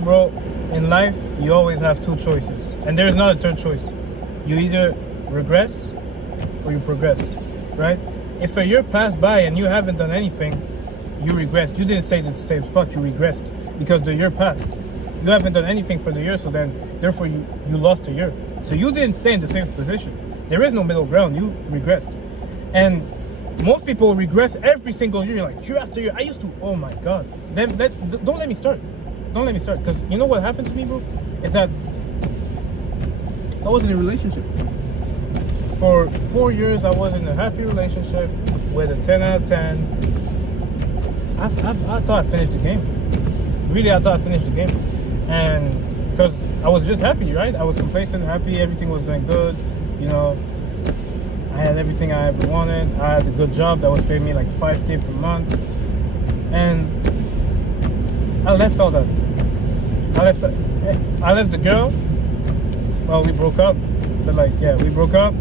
bro, in life, you always have two choices. And there's not a third choice. You either regress or you progress, right? If a year passed by and you haven't done anything, you regressed. You didn't stay in the same spot, you regressed because the year passed. You haven't done anything for the year, so then, therefore, you lost a year. So you didn't stay in the same position. There is no middle ground. You regressed. And most people regress every single year, like year after year. I used to, oh my God. Don't let me start. Don't let me start. Because you know what happened to me, bro? Is that I was in a relationship. For 4 years, I was in a happy relationship with a 10 out of 10. I thought I finished the game. Really, I thought I finished the game. And because I was just happy, right? I was complacent, happy, everything was going good. I had everything I ever wanted. I had a good job that was paying me like $5,000 per month. And I left all that. I left the girl. Well, we broke up. But we broke up.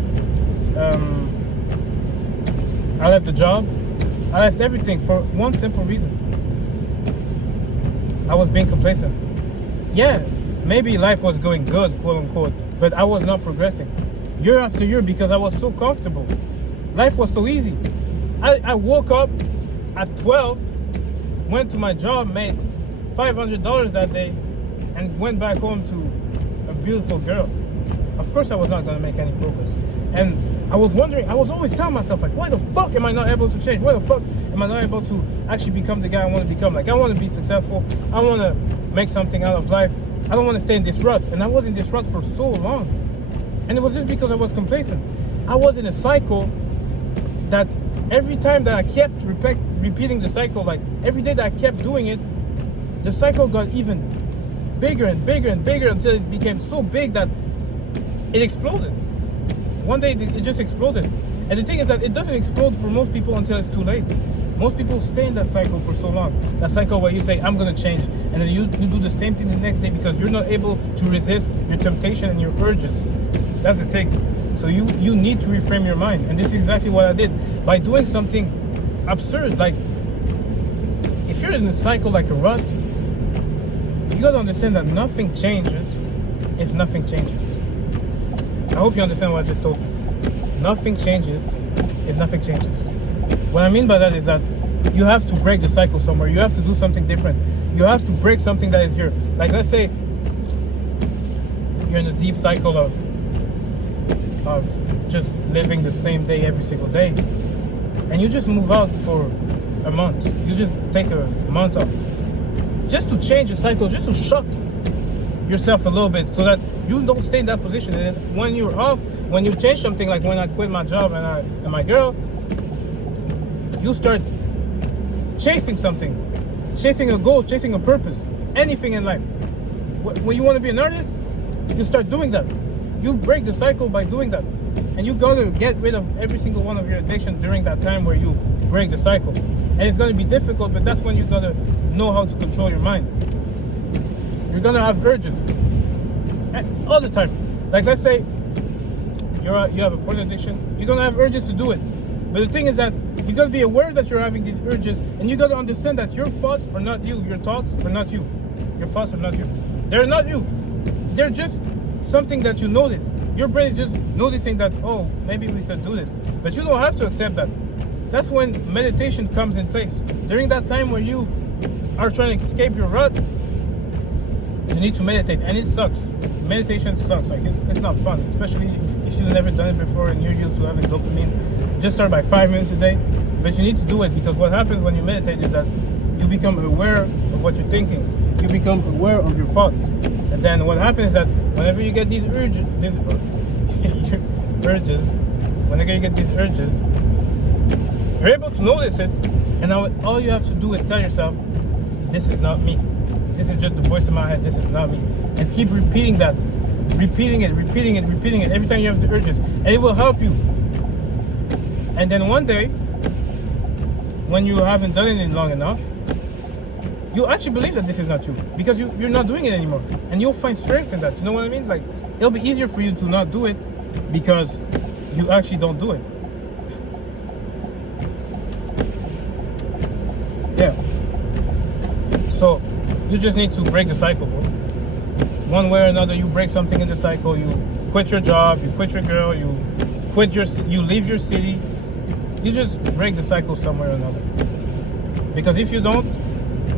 I left the job. I left everything for one simple reason. I was being complacent. Yeah, maybe life was going good, quote unquote, but I was not progressing. Year after year because I was so comfortable. Life was so easy. I woke up at 12, went to my job, made $500 that day, and went back home to a beautiful girl. Of course I was not going to make any progress. And I was wondering, I was always telling myself, like, why the fuck am I not able to change? Why the fuck am I not able to actually become the guy I want to become? Like, I want to be successful. I want to make something out of life. I don't want to stay in this rut. And I was in this rut for so long. And it was just because I was complacent. I was in a cycle that every time that I kept repeating the cycle, like every day that I kept doing it, the cycle got even bigger and bigger and bigger until it became so big that it exploded. One day it just exploded. And the thing is that it doesn't explode for most people until it's too late. Most people stay in that cycle for so long. That cycle where you say, I'm going to change. And then you do the same thing the next day because you're not able to resist your temptation and your urges. That's the thing. So you need to reframe your mind. And this is exactly what I did. By doing something absurd. Like, if you're in a cycle like a rut, you got to understand that nothing changes if nothing changes. I hope you understand what I just told you. Nothing changes if nothing changes. What I mean by that is that you have to break the cycle somewhere. You have to do something different. You have to break something that is here. Like, let's say you're in a deep cycle of just living the same day every single day, and you just move out for a month. You just take a month off just to change the cycle, just to shock yourself a little bit so that you don't stay in that position. And then when you're off, when you change something, like when I quit my job and my girl, you start chasing something, chasing a goal, chasing a purpose, anything in life. When you want to be an artist, you start doing that. You break the cycle by doing that. And you gotta get rid of every single one of your addictions during that time where you break the cycle. And it's gonna be difficult, but that's when you gotta know how to control your mind. You're gonna have urges all the time. Like, let's say you have a porn addiction, you're gonna have urges to do it. But the thing is that you gotta be aware that you're having these urges, and you gotta understand that your thoughts are not you. Your thoughts are not you. Your thoughts are not you. They're not you. They're just something that you notice. Your brain is just noticing that, oh, maybe we could do this. But you don't have to accept that. That's when meditation comes in place. During that time where you are trying to escape your rut, you need to meditate, and it sucks. Meditation sucks. Like, it's not fun, especially if you've never done it before and you're used to having dopamine. Just start by 5 minutes a day, but you need to do it, because what happens when you meditate is that you become aware of what you're thinking. You become aware of your thoughts, and then what happens is that whenever you get these urges, whenever you get these urges, you're able to notice it, and now all you have to do is tell yourself, this is not me. This is just the voice in my head. This is not me. And keep repeating that. Repeating it every time you have the urges. And it will help you. And then one day, when you haven't done it in long enough, you'll actually believe that this is not you. Because you're not doing it anymore. And you'll find strength in that. You know what I mean? Like, it'll be easier for you to not do it because you actually don't do it. Yeah. So You just need to break the cycle, bro. One way or another, you break something in the cycle. You quit your job, you quit your girl, you leave your city. You just break the cycle somewhere or another. Because if you don't,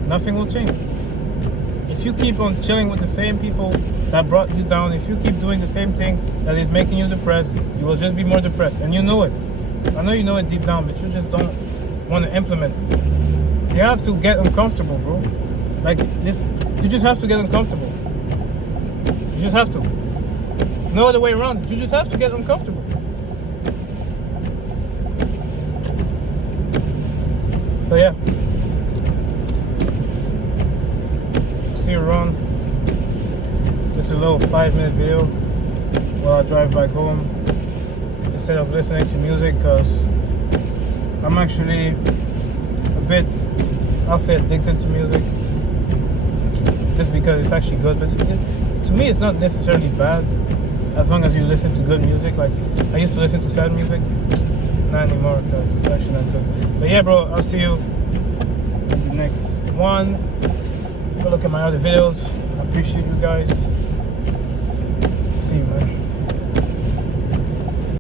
nothing will change. If you keep on chilling with the same people that brought you down, if you keep doing the same thing that is making you depressed, you will just be more depressed. And you know it. I know you know it deep down, but you just don't want to implement it. You have to get uncomfortable, bro. Like this, you just have to get uncomfortable. You just have to. No other way around. You just have to get uncomfortable. So yeah. See you around. Just a little 5-minute video while I drive back home instead of listening to music, because I'm actually a bit, I'll say, addicted to music, just because it's actually good. But to me, it's not necessarily bad as long as you listen to good music. Like I used to listen to sad music, not anymore because it's actually not good. But yeah, bro, I'll see you in the next one. Go look at my other videos. I appreciate you guys. See you, man.